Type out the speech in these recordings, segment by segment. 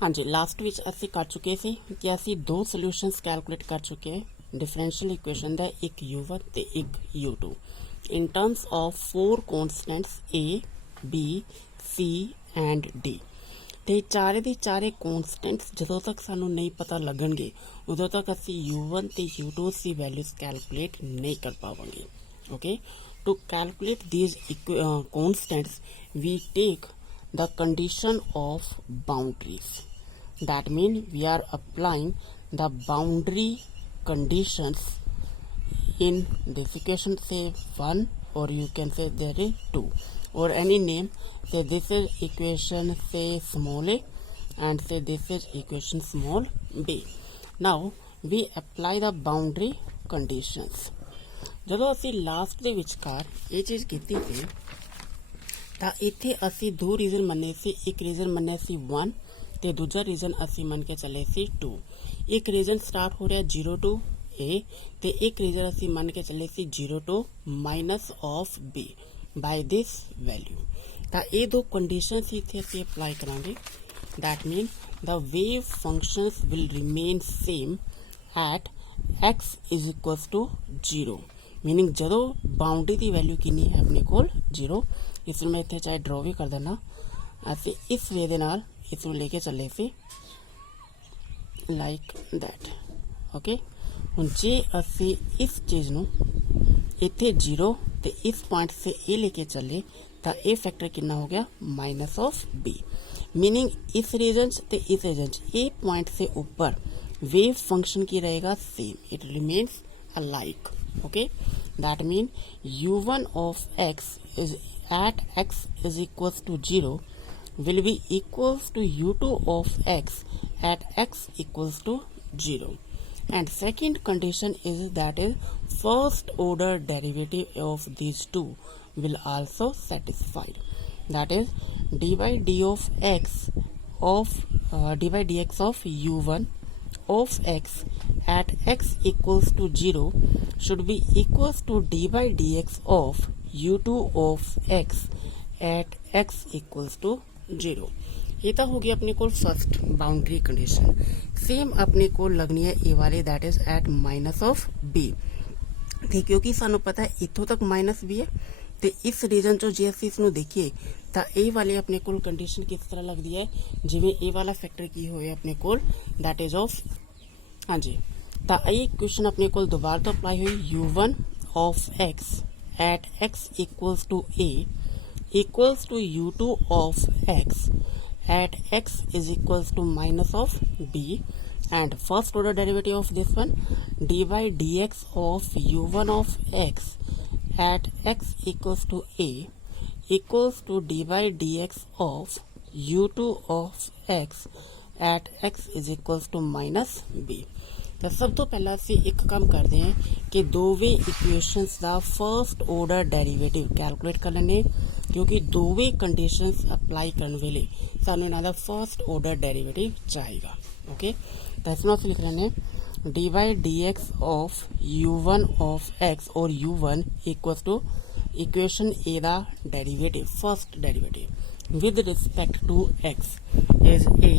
हाँ जी, लास्ट विच ਅਸੀਂ कर चुके सी कि ਅਸੀਂ दो ਸੋਲੂਸ਼ਨਸ ਕੈਲਕੂਲੇਟ कर चुके हैं डिफरेंशियल इक्वेशन ਦਾ एक u1 ਤੇ एक u2 in terms of four constants a b c and d ਤੇ ਚਾਰੇ ਦੇ ਚਾਰੇ ਕਨਸਟੈਂਟਸ ਜਦੋਂ ਤੱਕ ਸਾਨੂੰ ਨਹੀਂ ਪਤਾ ਲੱਗਣਗੇ ਉਦੋਂ ਤੱਕ ਅਸੀਂ u1 ਤੇ u2 ਦੀ ਵੈਲਿਊਜ਼ ਕੈਲਕੂਲੇਟ ਨਹੀਂ ਕਰ ਪਾਵਾਂਗੇ okay to calculate these constants we take the condition of boundaries. That means we are applying the boundary conditions in this equation, say 1 or you can say there is 2 or any name. Say this is equation say small a and say this is equation small b. Now we apply the boundary conditions. ਜਦੋਂ ਅਸੀਂ last ਦੇ ਵਿਚਕਾਰ ਇਹ ਚੀਜ਼ ਕੀਤੀ ਸੀ ਤਾਂ ਇੱਥੇ ਅਸੀਂ ਦੋ ਰੀਜ਼ਨ ਮੰਨੇ ਸੀ। ਇੱਕ ਰੀਜ਼ਨ ਮੰਨਿਆ ਸੀ 1 ਤੇ ਦੂਜਾ ਰੀਜ਼ਨ ਅਸੀਂ ਮੰਨ ਕੇ ਚੱਲੇ ਸੀ 2। ਇੱਕ ਰੀਜ਼ਨ ਸਟਾਰਟ ਹੋ ਰਿਹਾ 0 to a ਤੇ ਇੱਕ ਰੀਜ਼ਨ ਅਸੀਂ ਮੰਨ ਕੇ ਚੱਲੇ ਸੀ 0 to minus of b by this value. ਤਾਂ ਇਹ ਦੋ ਕੰਡੀਸ਼ਨਸ ਇੱਥੇ ਅਸੀਂ ਅਪਲਾਈ ਕਰਾਂਗੇ। That mean the wave functions will remain same at x is equals to 0 meaning ਜਦੋਂ ਬਾਉਂਡਰੀ ਦੀ ਵੈਲਿਊ ਕਿੰਨੀ ਹੈ ਆਪਣੇ ਕੋਲ 0। ਇਸ ਨੂੰ ਮੈਂ ਇੱਥੇ ਚਾਹੇ ਡਰਾ ਵੀ ਕਰ ਦੇਣਾ। ਅਸੀਂ ਇਸ ਵੇ ਦੇ ਨਾਲ ਇਸ ਨੂੰ ਲੈ ਕੇ ਚੱਲੇ ਸੀ ਲਾਈਕ ਦੈਟ ਓਕੇ। ਹੁਣ ਜੇ ਅਸੀਂ ਇਸ ਚੀਜ਼ ਨੂੰ ਇੱਥੇ 0 ਤੇ ਇਸ ਪੁਆਇੰਟ ਸੇ ਇਹ ਲੈ ਕੇ ਚੱਲੇ ਤਾਂ ਇਹ ਫੈਕਟਰ ਕਿੰਨਾ ਹੋ ਗਿਆ ਮਾਈਨਸ ਆਫ b मीनिंग इस रीजन ते इस रीजन ए पॉइंट से ऊपर वेव फंक्शन की रहेगा same it remains alike okay. That mean u1 of x is at x is equals to 0 will be equals to u2 of x at x equals to 0 and second condition is that is first order derivative of these two will also satisfied that is d by d of x of d by dx of u1 of x at x equals to 0 should be equals to d by dx of u2 of x at x equals to 0। ये तो हो गया अपने को first boundary condition. Same अपने को लगनी है ए वाले that is at minus of B ठीक क्योंकि सानू पता है इथों तक माइनस बी है तो इस रीजन चो जे असीं इसनूं देखिए तो ए वाली अपने कोल कंडीशन किस तरह लगती है जिवें ए वाला फैक्टर की होए अपने कोल दैट इज ऑफ हाँ जी। तो ये क्वेश्चन अपने कोल दोबारा तो अप्लाई हुई u1 of x at x equals to a equals to u2 of x at x is equals to minus of b and first order derivative of this one d by dx of u1 of x at x equals to a equals to d by dx of u2 of x at x is equals to minus b। तो सब तो पहला ਅਸੀਂ ਇੱਕ ਕੰਮ ਕਰਦੇ ਹਾਂ ਕਿ ਦੋਵੇਂ ਇਕੁਏਸ਼ਨਸ ਦਾ ਫਰਸਟ ਆਰਡਰ ਡੈਰੀਵੇਟਿਵ ਕੈਲਕੂਲੇਟ ਕਰ ਲੈਣੇ ਕਿਉਂਕਿ ਦੋਵੇਂ ਕੰਡੀਸ਼ਨਸ ਅਪਲਾਈ ਕਰਨ ਵੇਲੇ ਸਾਨੂੰ ਇਹਨਾਂ ਦਾ ਫਰਸਟ ਆਰਡਰ ਡੈਰੀਵੇਟਿਵ ਚਾਹੀਦਾ ਓਕੇ। ਤਾਂ ਇਸ ਨੂੰ ਅਸੀਂ ਲਿਖ ਲੈਣੇ dy dx of u1 of x or u1 equals to equation a the derivative first derivative with respect to x is a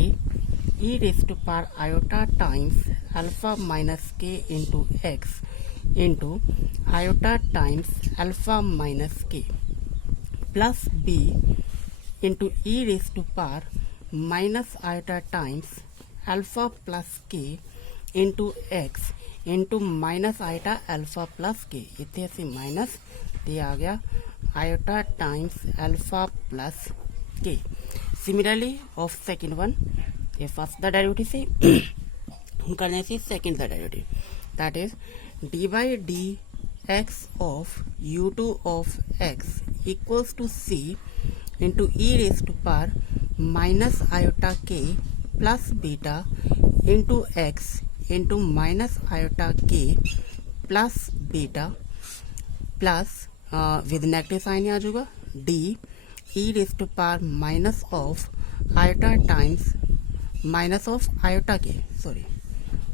e raised to power iota times alpha minus k into x into iota times alpha minus k plus b into e raised to power minus iota times alpha plus k into x into minus iota alpha plus k इतने ऐसे minus ये आ गया iota times alpha plus k। Similarly of second one ये first the derivative से करने से second the derivative that is d by dx of u2 of x equals to c into e raised to power minus iota k plus beta into x into minus iota k plus beta plus with negative sign आ जाएगा d e raised to power minus of iota times minus of iota k sorry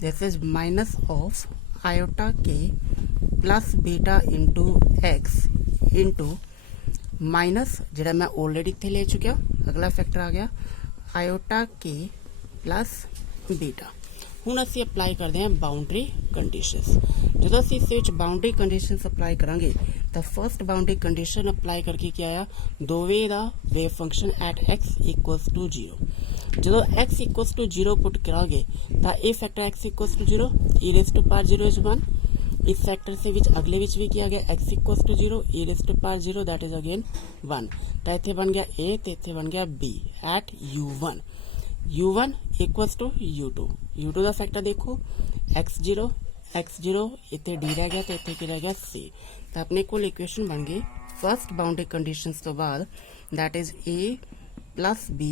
this is minus of iota k plus beta into x into minus ਜਿਹੜਾ ਮੈਂ already ਇੱਥੇ ਲੈ ਚੁੱਕਿਆ अगला factor आ गया iota k plus beta. ਹੁਣ ਅਸੀਂ apply ਕਰਦੇ ਹਾਂ ਬਾਉਂਡਰੀ ਕੰਡੀਸ਼ਨਸ। ਜਦੋਂ ਅਸੀਂ ਇਸ ਵਿੱਚ ਬਾਉਂਡਰੀ ਕੰਡੀਸ਼ਨਸ ਅਪਲਾਈ ਕਰਾਂਗੇ ਤਾਂ ਫਸਟ ਬਾਉਂਡਰੀ ਕੰਡੀਸ਼ਨ ਅਪਲਾਈ ਕਰਕੇ ਕੀ ਆਇਆ, ਦੋਵੇਂ ਦਾ wave function at x equals to 0। ਜਦੋਂ x ਇਕੁਅਲਸ ਟੂ 0 ਪੁੱਟ ਕਰਾਂਗੇ ਤਾਂ ਇਹ factor x equals to 0 e raise to power 0 is 1। इस फैक्टर से अगले विच भी किया गया x equals to 0 e raise to power 0 that is again 1। तो इतने बन गया a तो इतने बन गया b eight u1 equals to u2 का फैक्टर देखो x0 इतने d रह गया तो इतने की रह गया c। तो अपने को इक्वेशन बन गई फर्स्ट बाउंड्री कंडीशंस तो बाद that is a plus b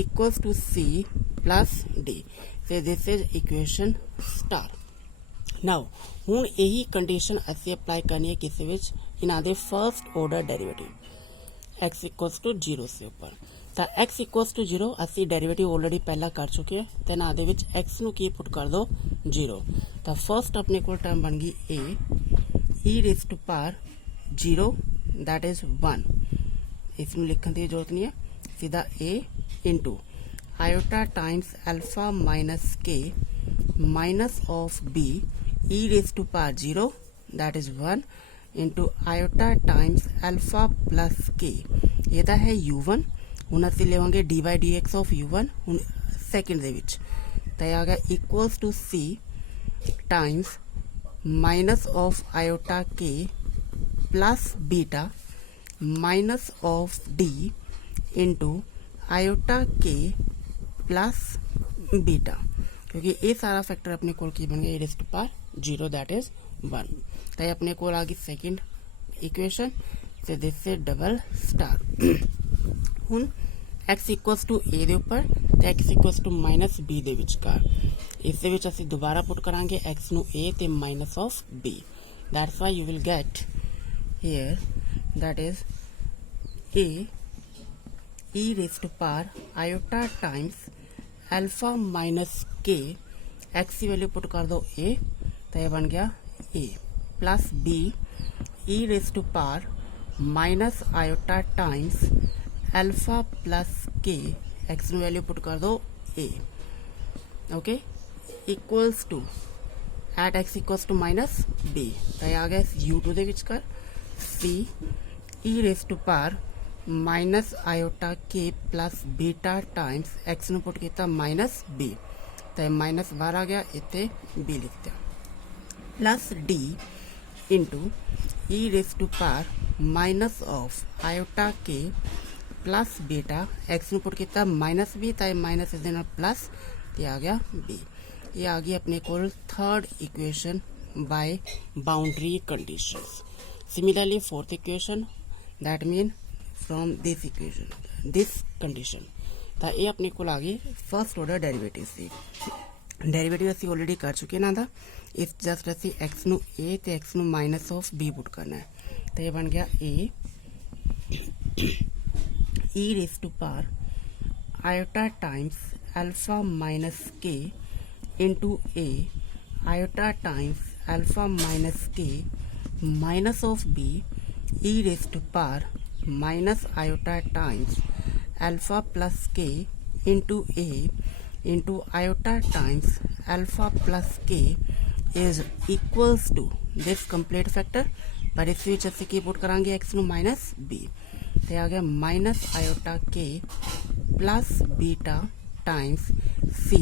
equals to c plus d। फिर this is equation star. Now हुण यही कंडीशन असीं अप्लाई करनी है किसी विच इन्हां दे first order derivative x equals to 0 से ऊपर। तो x इक्वल्स टू 0 असीं डेरिवेटिव ऑलरेडी पहला कर चुके हैं तो इन्हां दे विच x नूं की पुट कर दो 0। तो फर्स्ट अपने को टर्म बन गई a e raise to power 0 that is 1। इसनूं लिखण की जरूरत नहीं है, सीधा a into iota times alpha minus K minus of b e raise to power 0 that is 1 into iota times alpha plus K. ये तो है u1। हुण असीं लेवांगे D by D X of u1 हुण सैकेंड दे विच तो आ गया equals to c times minus of iota के plus beta minus of d into iota के प्लस बीटा, क्योंकि ये सारा फैक्टर अपने को बन गया e raise to power 0 that is 1। तो अपने को आ गई सेकेंड इक्वेशन से दिस से डबल स्टार। हुण x इक्वल्स टू a दे उपर ते x equals to minus b दे विचकार इस दे विच असीं दोबारा पुट करांगे x नू a ते minus of b। That's why you will get here that is a e raise to power iota times alpha minus के x की वैल्यू पुट कर दो a तो यह बन गया a plus b e raise to power minus iota times alpha plus के x value put कर दो a। Okay equals to at x equals to minus b तो यह आ गया u2 they विचकार c e raise to power minus iota के plus beta times X put किया minus b तो माइनस बाहर आ गया इतने b लिख दिया plus d into e raise to power minus of iota के प्लस बीटा एक्स पुट किया माइनस b तो माइनस इस प्लस तो आ गया b। ये आ गई अपने को third equation by boundary conditions. Similarly fourth equation that mean from this equation this condition तो ये अपने को आ गई फर्स्ट ऑर्डर डेरिवेटिव से। डेरिवेटिव असी ऑलरेडी कर चुके ना था, इस जस्ट असी एक्स नू a ते एक्स नू माइनस ऑफ b पुट करना है तो ये बन गया a e raise to power iota times alpha minus K into a iota times alpha minus K minus of b e raise to power minus iota times alpha plus K into a into iota times alpha plus K is equals to this complete factor पर इस विच असीं की put करांगे x नू minus b तो आ गया minus iota के plus beta times c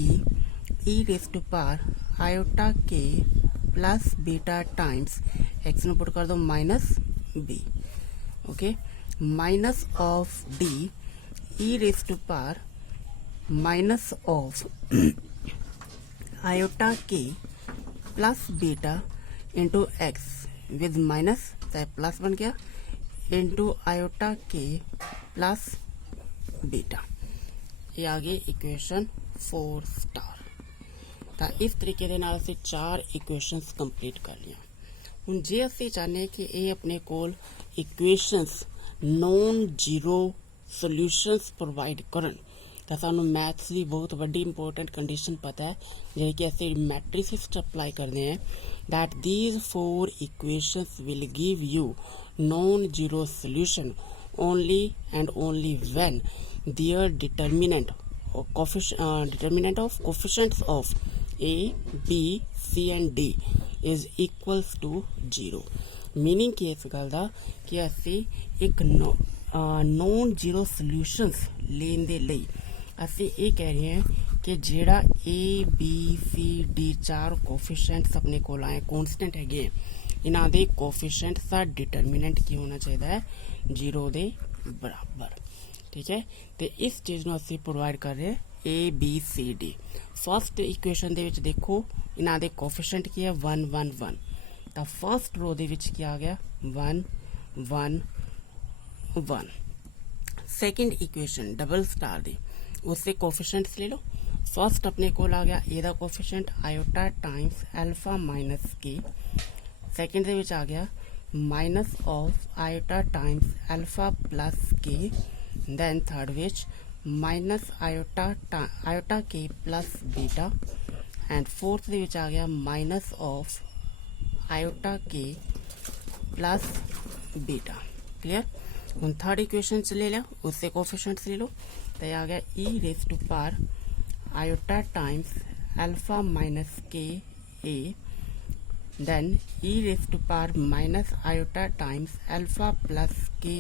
e raise to power iota के प्लस बीटा टाइम्स एक्स नू पुट कर दो minus b। Okay minus of d e raise to power minus of iota के plus beta into X with minus तो plus बन गया into iota के plus beta. ये आ गई इक्वेशन 4 स्टार। तो इस तरीके दे नाल असीं 4 इक्वेशनस कंप्लीट कर लिया। हुण जे असीं चाहते कि ये अपने कोल equations non zero solutions provide करन तो सानू मैथ्स की बहुत वड्डी इंपोर्टेंट कंडीशन पता है जिहड़ी कि असीं मैट्रिसिस अप्लाई करते हैं that these 4 equations will give you non zero solution only and only when there determinant determinant of coefficients of A, B, C and D is equals to 0। Meaning की इस गल का कि असी एक नॉन जीरो सॉल्यूशंस लेने दे लई असी ये कह रहे हैं कि जेड़ा A, B, C, D चार कोफिशिएंट्स अपने कोल आए कॉन्स्टेंट है, इन्हां दे कोफिशिएंट्स का डिटरमिनेंट की होना चाहिए 0 दे बराबर। ठीक है, तो इस चीज़ को असी प्रोवाइड कर रहे हैं A, B, C, D। First equation दे विच देखो इन्हां दे कोफिशिएंट की है 1 1 1, तो फर्स्ट रो दे विच क्या आ गया 1 1 1। सेकंड इक्वेशन डबल स्टार दी उससे कोफिशिएंट्स ले लो। फर्स्ट अपने को आ गया ए दा coefficient iota times alpha minus K, second दे विच आ गया minus of iota times alpha plus K, then third विच माइनस आयोटा के प्लस बीटा, एंड फोर्थ दे विच आ गया माइनस ऑफ आयोटा के प्लस बीटा। क्लियर। हम थर्ड इक्वेशन से ले लिया उससे कोफिशिएंट्स ले लो, तो आ गया E raise to power iota times alpha minus K A, then E raise to power minus iota times alpha plus K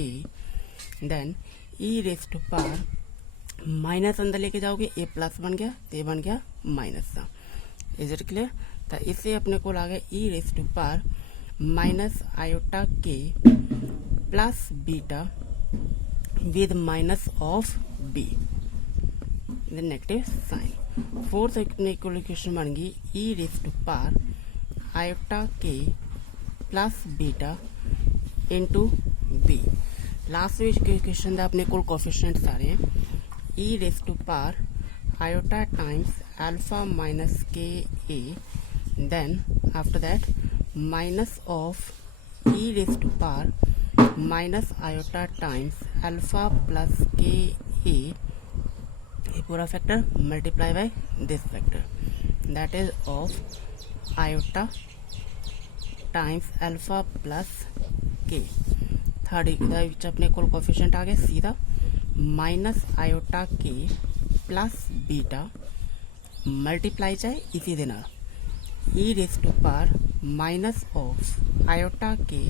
A, then E raise to power minus अंदर लेके जाओगे ए प्लस बन गया तो बन गया माइनस का। Is it clear. तो इससे अपने को आ गया E raise to power minus iota के plus beta with minus of B the negative sign. Fourth equation बन गई E raise to power iota के plus beta into B. Last equation का अपने को कोफिशिएंट्स आ रहे हैं E raise to power iota times alpha minus K A, then after that minus of E raise to power minus iota times alpha plus K A, ये पूरा factor multiply by this factor that is of iota times alpha plus K. Third अपने को coefficient आ गया सीधा minus iota के plus beta multiply चाहे इसी दे नाल E raise to power minus of iota के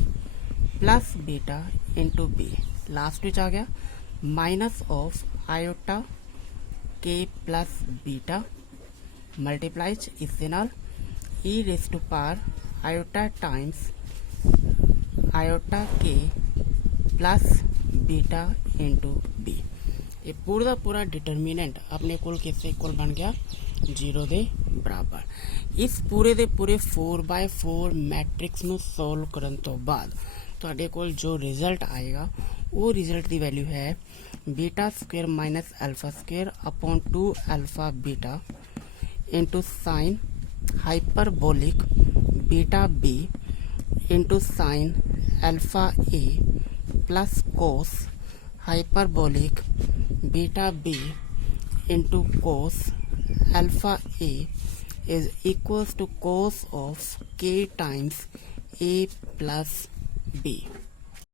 plus beta into B. Last विच आ गया माइनस ऑफ आयोटा के प्लस बीटा मल्टीप्लाइज इससे नाल E raise to power iota times iota के प्लस बीटा इंटू बी। ये पूरा डिटरमिनेंट अपने कोल किससे इक्वल बन गया 0 दे बराबर। इस पूरे दे पूरे 4x4 मैट्रिक्स ਨੂੰ सॉल्व करन तो बाद ਤੁਹਾਡੇ ਕੋਲ जो रिजल्ट आएगा वो रिजल्ट की वैल्यू है beta square minus alpha square upon 2 alpha beta into sine hyperbolic beta B into sine alpha A plus cos hyperbolic beta B into cos alpha A is equals to cos of k times a plus b।